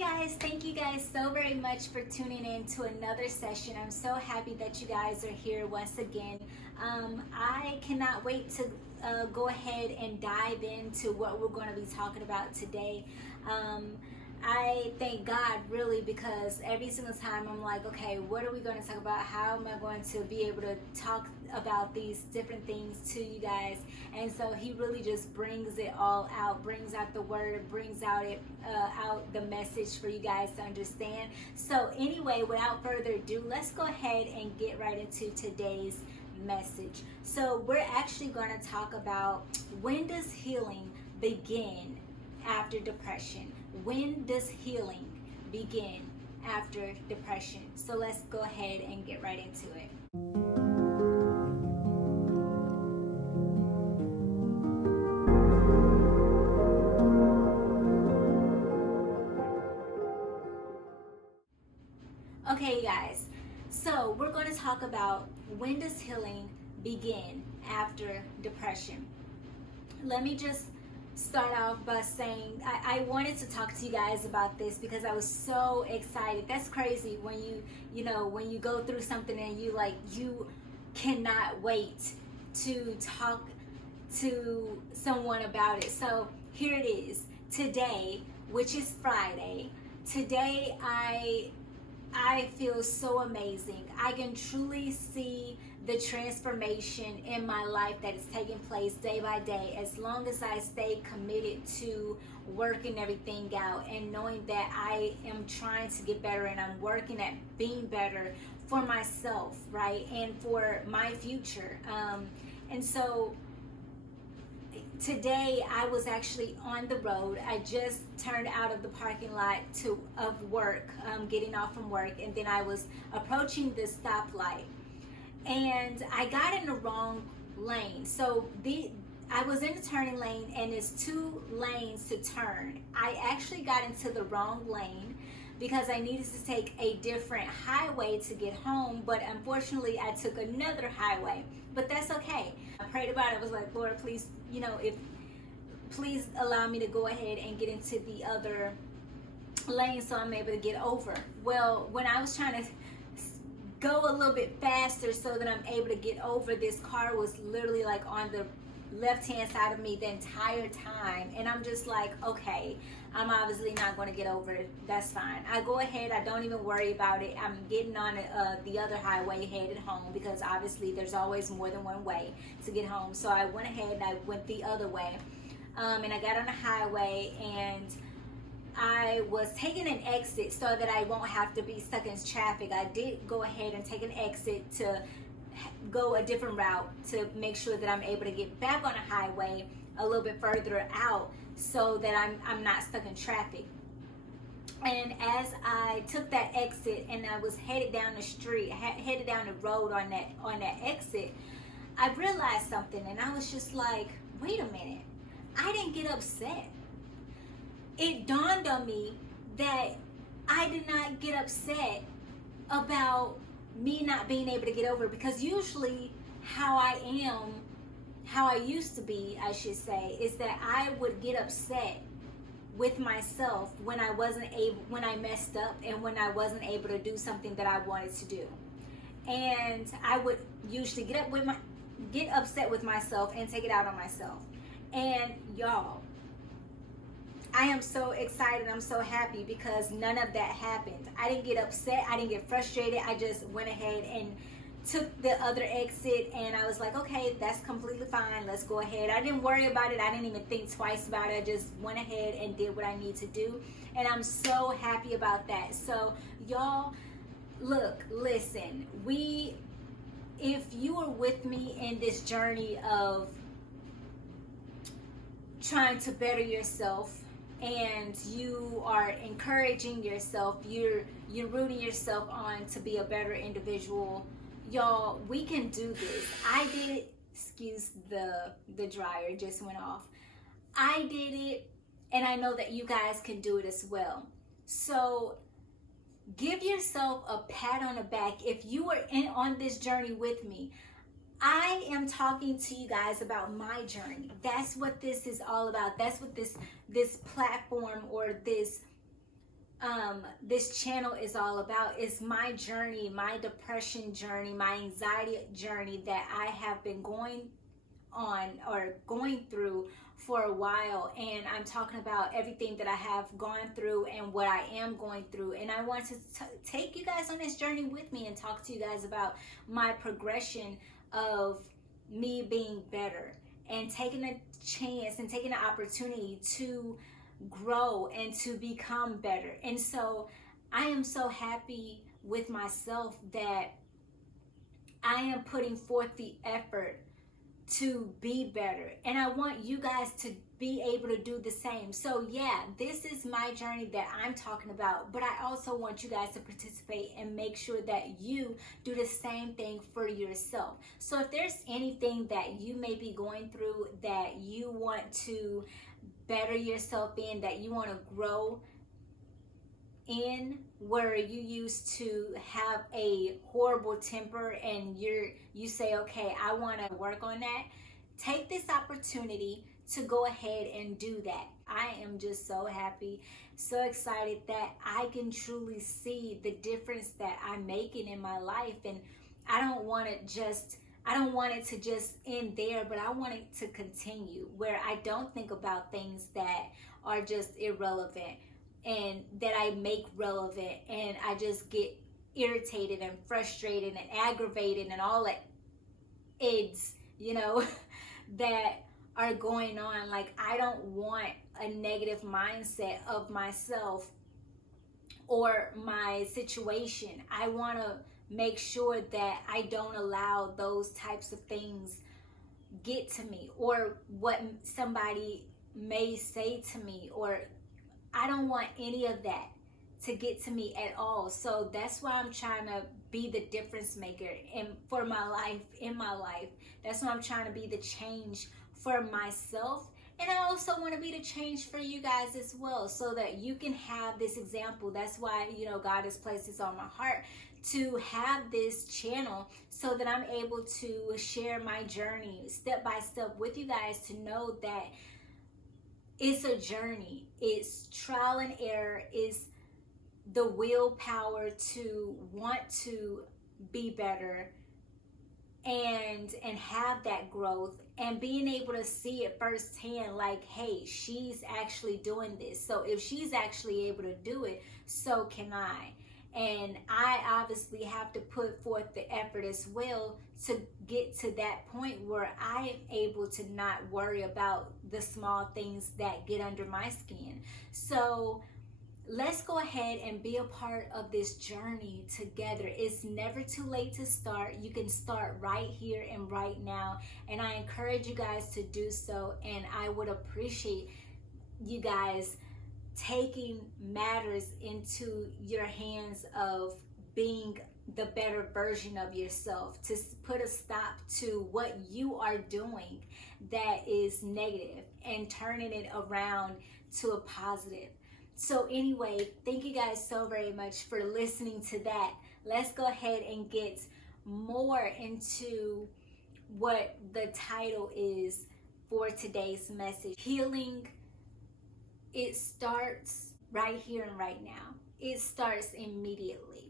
guys, thank you guys so very much for tuning in to another session. I'm so happy that you guys are here once again. I cannot wait to go ahead and dive into what we're going to be talking about today. I thank God really, because every single time I'm like, okay, what are we going to talk about? How am I going to be able to talk about these different things to you guys? And so he really just brings it all out, brings out the word, brings out the message for you guys to understand. So anyway, without further ado, let's go ahead and get right into today's message. So we're actually going to talk about, when does healing begin after depression? When does healing begin after depression? So let's go ahead and get right into it. Okay, guys, so we're going to talk about, when does healing begin after depression? Let me just start off by saying I wanted to talk to you guys about this because I was so excited. That's crazy when when you go through something and you cannot wait to talk to someone about it. So here it is today, which is Friday. Today I feel so amazing. I can truly see the transformation in my life that is taking place day by day, as long as I stay committed to working everything out and knowing that I am trying to get better and I'm working at being better for myself, right? And for my future. And so today I was actually on the road. I just turned out of the parking lot of work, getting off from work, and then I was approaching the stoplight, and I got in the wrong lane. So I was in the turning lane, and it's two lanes to turn. I actually got into the wrong lane because I needed to take a different highway to get home, but unfortunately I took another highway. But that's okay. I prayed about it. I was like, Lord, please, please allow me to go ahead and get into the other lane so I'm able to get over. Well, when I was trying to go a little bit faster so that I'm able to get over, this car was literally like on the left-hand side of me the entire time, and I'm just like, okay, I'm obviously not going to get over it. That's fine. I go ahead, I don't even worry about it. I'm getting on the other highway headed home, because obviously there's always more than one way to get home. So I went ahead and I went the other way, and I got on the highway, and I was taking an exit so that I won't have to be stuck in traffic. I did go ahead and take an exit to go a different route to make sure that I'm able to get back on the highway a little bit further out, so that I'm not stuck in traffic. And as I took that exit and I was headed down the street, headed down the road on that exit, I realized something, and I was just like, wait a minute, I didn't get upset. It dawned on me that I did not get upset about me not being able to get over, because usually how I used to be, I should say, is that I would get upset with myself when I messed up and when I wasn't able to do something that I wanted to do. And I would usually get upset with myself and take it out on myself. And y'all, I am so excited. I'm so happy because none of that happened. I didn't get upset. I didn't get frustrated. I just went ahead and took the other exit, and I was like, okay, that's completely fine. Let's go ahead. I didn't worry about it. I didn't even think twice about it. I just went ahead and did what I need to do. And I'm so happy about that. So y'all, look, listen, if you are with me in this journey of trying to better yourself, and you are encouraging yourself, you're rooting yourself on to be a better individual, y'all, we can do this. I did it. Excuse the dryer just went off. I did it, and I know that you guys can do it as well. So give yourself a pat on the back if you are on this journey with me. I am talking to you guys about my journey. That's what this is all about. That's what this platform or this this channel is all about. Is my journey, my depression journey, my anxiety journey that I have been going on or going through for a while. And I'm talking about everything that I have gone through and what I am going through. And I want to take you guys on this journey with me and talk to you guys about my progression of me being better and taking a chance and taking the opportunity to grow and to become better. And so I am so happy with myself that I am putting forth the effort to be better, and I want you guys to be able to do the same. So yeah, this is my journey that I'm talking about, but I also want you guys to participate and make sure that you do the same thing for yourself. So if there's anything that you may be going through that you want to better yourself in, that you want to grow in, where you used to have a horrible temper and you say, okay, I want to work on that, take this opportunity to go ahead and do that. I am just so happy, so excited that I can truly see the difference that I'm making in my life. And I don't want it to just end there, but I want it to continue, where I don't think about things that are just irrelevant and that I make relevant, and I just get irritated and frustrated and aggravated and all that aids, that are going on. Like, I don't want a negative mindset of myself or my situation. I want to make sure that I don't allow those types of things get to me, or what somebody may say to me, or I don't want any of that to get to me at all. So that's why I'm trying to be the difference maker in my life. That's why I'm trying to be the change for myself. And I also want to be the change for you guys as well, so that you can have this example. That's why, God has placed this on my heart to have this channel, so that I'm able to share my journey step by step with you guys, to know that it's a journey. It's trial and error. It's the willpower to want to be better and have that growth, and being able to see it firsthand, like, hey, she's actually doing this. So if she's actually able to do it, so can I. And I obviously have to put forth the effort as well to get to that point where I am able to not worry about the small things that get under my skin. So let's go ahead and be a part of this journey together. It's never too late to start. You can start right here and right now. And I encourage you guys to do so. And I would appreciate you guys taking matters into your hands of being the better version of yourself, to put a stop to what you are doing that is negative and turning it around to a positive. So anyway, thank you guys so very much for listening to that. Let's go ahead and get more into what the title is for today's message. Healing, it starts right here and right now. It starts immediately.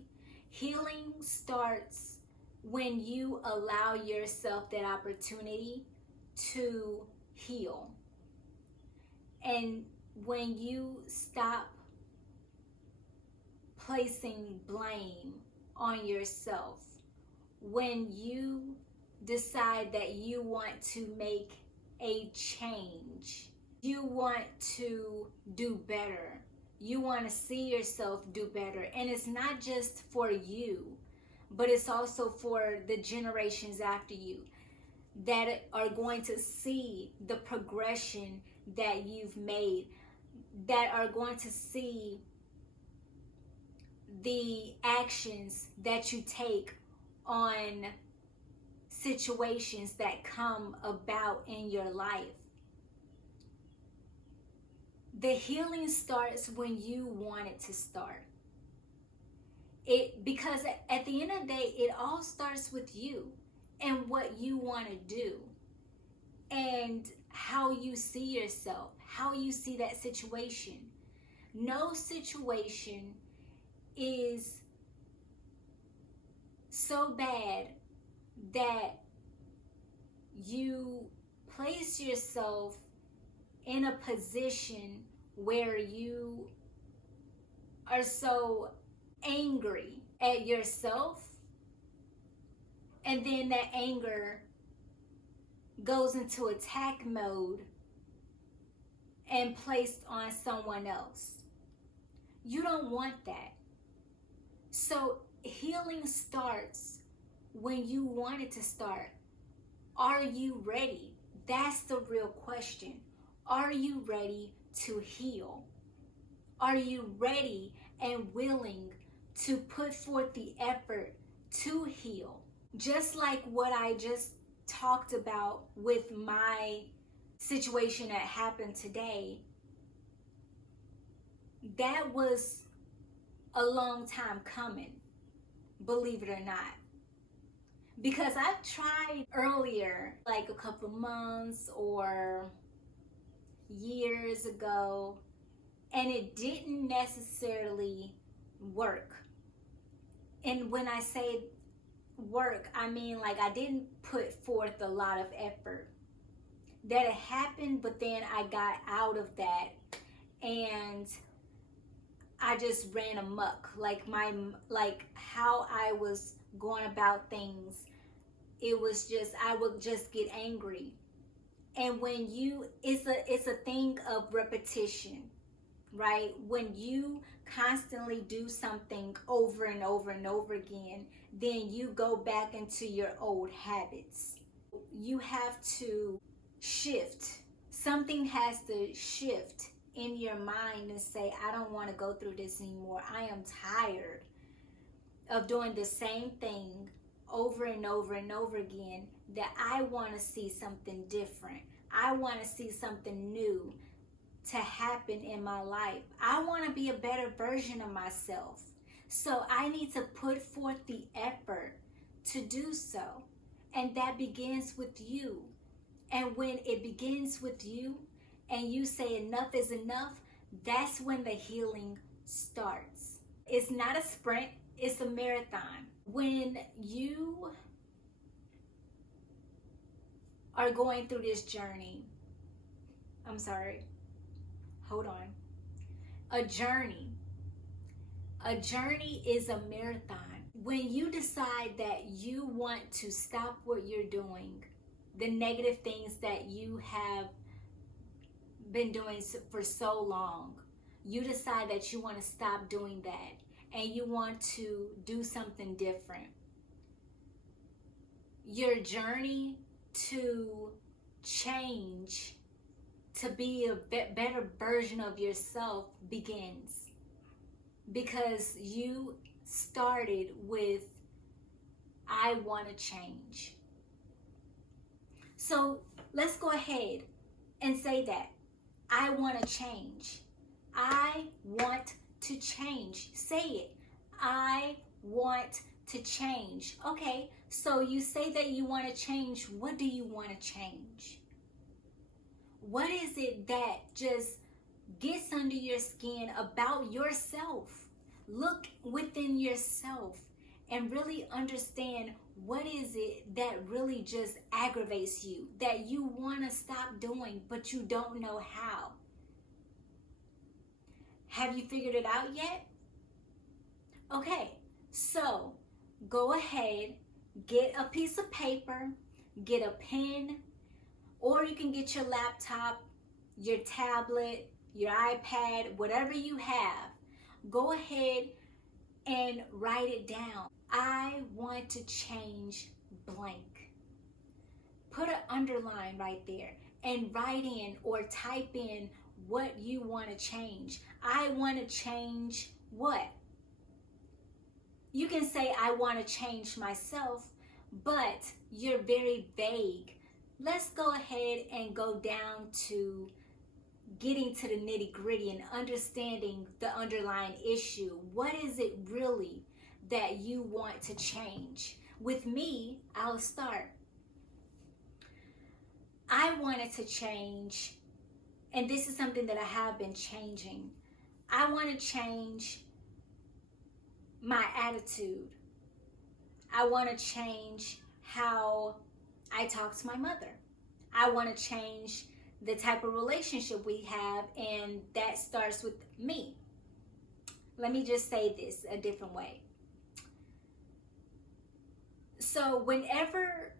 Healing starts when you allow yourself that opportunity to heal. And when you stop placing blame on yourself, when you decide that you want to make a change, you want to do better, you want to see yourself do better. And it's not just for you, but it's also for the generations after you that are going to see the progression that you've made, that are going to see the actions that you take on situations that come about in your life. The healing starts when you want it to start. Because at the end of the day, it all starts with you and what you want to do and how you see yourself, how you see that situation. No situation is so bad that you place yourself in a position where you are so angry at yourself, and then that anger goes into attack mode and placed on someone else. You don't want that. So healing starts when you want it to start. Are you ready? That's the real question. Are you ready to heal? Are you ready and willing to put forth the effort to heal? Just like what I just talked about with my situation that happened today, that was a long time coming, believe it or not. Because I've tried earlier, like a couple months or years ago, and it didn't necessarily work. And when I say work, I mean like I didn't put forth a lot of effort. That it happened, but then I got out of that and I just ran amok. Like how I was going about things, it was just, I would just get angry. And when it's a thing of repetition, right? When you constantly do something over and over and over again, then you go back into your old habits. You have to shift. Something has to shift in your mind and say, I don't want to go through this anymore. I am tired of doing the same thing over and over and over again, that I want to see something different. I want to see something new to happen in my life. I want to be a better version of myself. So I need to put forth the effort to do so. And that begins with you. And when it begins with you and you say enough is enough, that's when the healing starts. It's not a sprint, it's a marathon. When you are going through this journey, hold on. A journey is a marathon. When you decide that you want to stop what you're doing, the negative things that you have been doing for so long, you decide that you want to stop doing that and you want to do something different. Your journey to change, to be a better version of yourself begins, because you started with, I want to change. So let's go ahead and say that. I want to change. I want to change. Say it. I want to change. Okay, so you say that you want to change. What do you want to change? What is it that just gets under your skin about yourself? Look within yourself and really understand, what is it that really just aggravates you, that you want to stop doing, but you don't know how? Have you figured it out yet? Okay, so go ahead, get a piece of paper, get a pen, or you can get your laptop, your tablet, your iPad, whatever you have. Go ahead and write it down. I want to change blank. Put an underline right there and write in or type in what you want to change. I want to change what? You can say, I want to change myself, but you're very vague. Let's go ahead and go down to getting to the nitty-gritty and understanding the underlying issue. What is it really that you want to change? With me, I'll start. I wanted to change, and this is something that I have been changing. I want to change my attitude. I want to change how I talk to my mother. I want to change the type of relationship we have, and that starts with me. Let me just say this a different way. So whenever,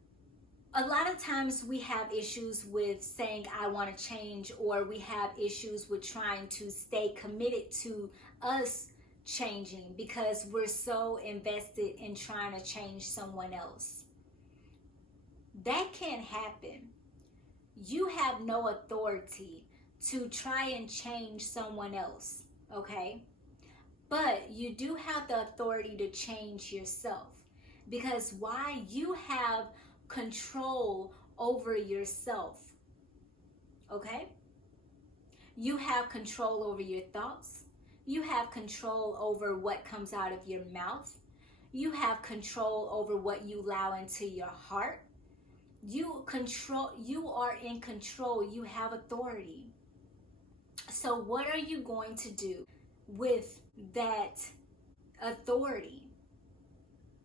a lot of times we have issues with saying I want to change, or we have issues with trying to stay committed to us changing because we're so invested in trying to change someone else. That can't happen. You have no authority to try and change someone else, okay? But you do have the authority to change yourself. Because why? You have control over yourself, okay? You have control over your thoughts. You have control over what comes out of your mouth. You have control over what you allow into your heart. You are in control. You have authority. So what are you going to do with that authority?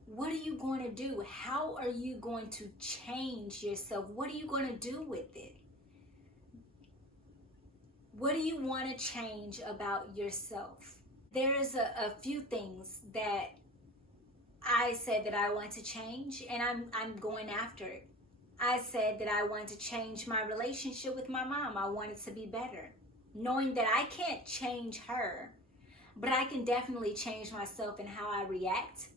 What are you going to do? How are you going to change yourself? What are you going to do with it? What do you want to change about yourself? There's a few things that I said that I want to change, and I'm going after it. I said that I wanted to change my relationship with my mom. I want it to be better. Knowing that I can't change her, but I can definitely change myself in how I react,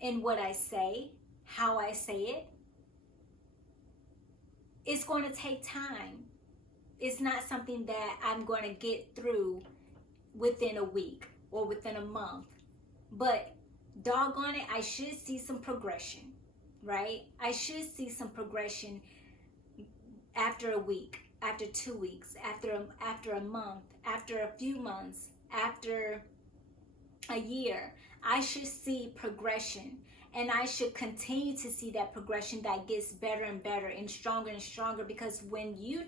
in what I say, how I say it. It's going to take time. It's not something that I'm going to get through within a week or within a month. But doggone it, I should see some progression, right? I should see some progression after a week, after 2 weeks, after a month, after a few months, after a year. I should see progression, and I should continue to see that progression that gets better and better and stronger, because when you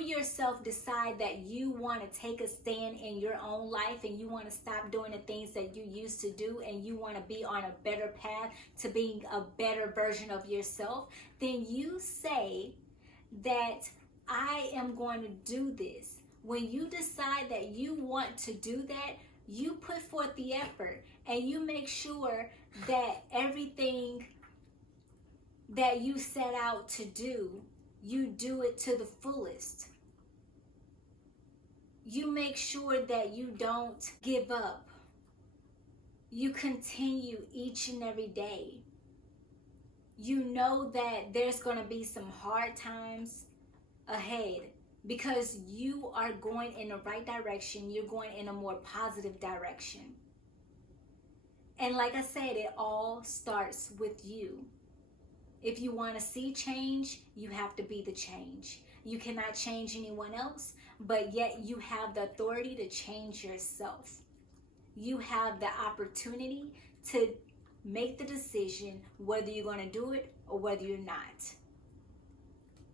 yourself decide that you want to take a stand in your own life, and you want to stop doing the things that you used to do, and you want to be on a better path to being a better version of yourself, then you say that I am going to do this. When you decide that you want to do that, you put forth the effort, and you make sure that everything that you set out to do, you do it to the fullest. You make sure that you don't give up. You continue each and every day. You know that there's going to be some hard times ahead, because you are going in the right direction. You're going in a more positive direction. And like I said, it all starts with you. If you want to see change, you have to be the change. You cannot change anyone else, but yet you have the authority to change yourself. You have the opportunity to make the decision whether you're going to do it or whether you're not.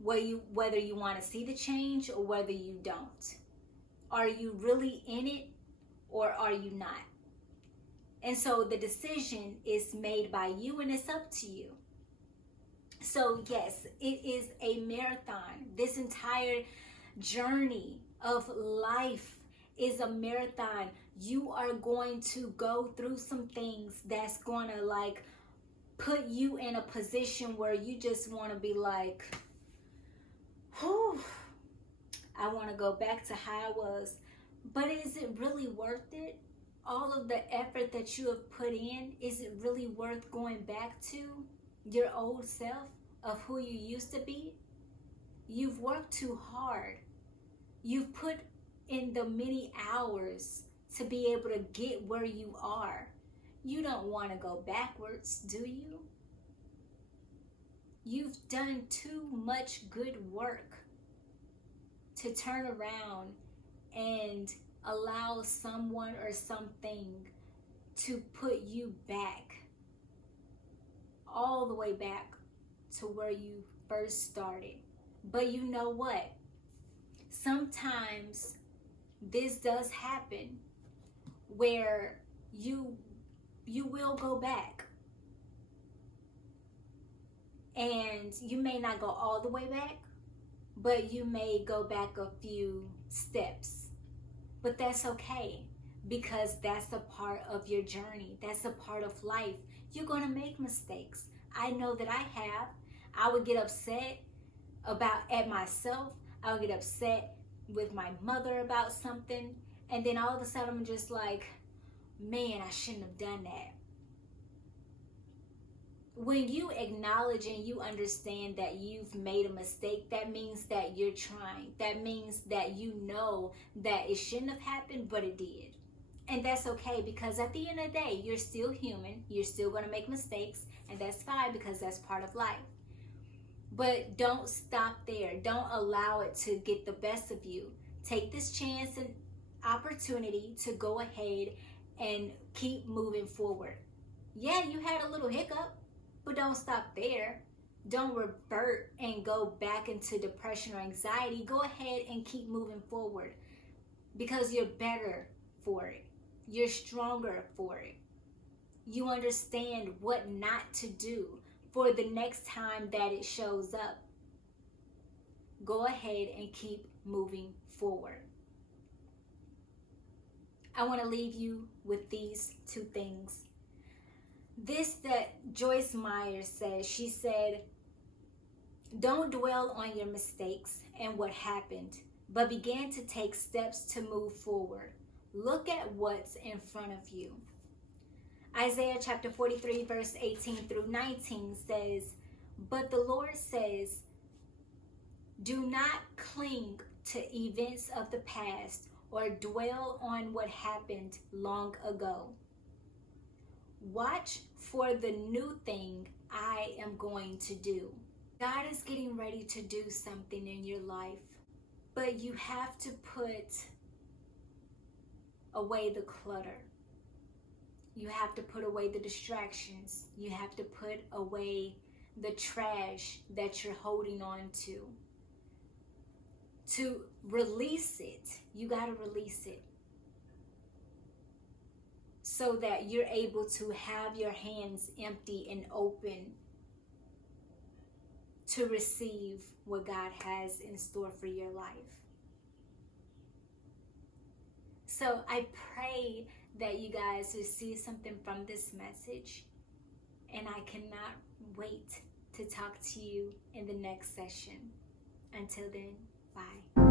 Whether you want to see the change or whether you don't. Are you really in it or are you not? And so the decision is made by you, and it's up to you. So yes, it is a marathon. This entire journey of life is a marathon. You are going to go through some things that's going to put you in a position where you just want to be like, whew, I want to go back to how I was. But is it really worth it? All of the effort that you have put in, is it really worth going back to your old self of who you used to be? You've worked too hard. You've put in the many hours to be able to get where you are. You don't want to go backwards, do you? You've done too much good work to turn around and allow someone or something to put you back, all the way back to where you first started. But you know what? sometimes this does happen where you will go back, and you may not go all the way back, but you may go back a few steps. But that's okay, because that's a part of your journey. That's a part of life. You're going to make mistakes. I know that I have. I would get upset at myself. I would get upset with my mother about something, and then all of a sudden I'm just like, man, I shouldn't have done that. When you acknowledge and you understand that you've made a mistake, that means that you're trying. That means that you know that it shouldn't have happened, but it did. And that's okay, because at the end of the day, you're still human. You're still going to make mistakes, and that's fine, because that's part of life. But don't stop there. Don't allow it to get the best of you. Take this chance and opportunity to go ahead and keep moving forward. Yeah, you had a little hiccup, but don't stop there. Don't revert and go back into depression or anxiety. Go ahead and keep moving forward, because you're better for it. You're stronger for it. You understand what not to do for the next time that it shows up. Go ahead and keep moving forward. I want to leave you with these two things. This that Joyce Meyer says, she said, don't dwell on your mistakes and what happened, but begin to take steps to move forward. Look at what's in front of you. Isaiah chapter 43 verse 18 through 19 says, but the Lord says, do not cling to events of the past or dwell on what happened long ago. Watch for the new thing I am going to do. God is getting ready to do something in your life, but you have to put away the clutter. You have to put away the distractions. You have to put away the trash that you're holding on to. To release it, you got to release it, so that you're able to have your hands empty and open to receive what God has in store for your life. So I pray that you guys receive something from this message, and I cannot wait to talk to you in the next session. Until then, bye.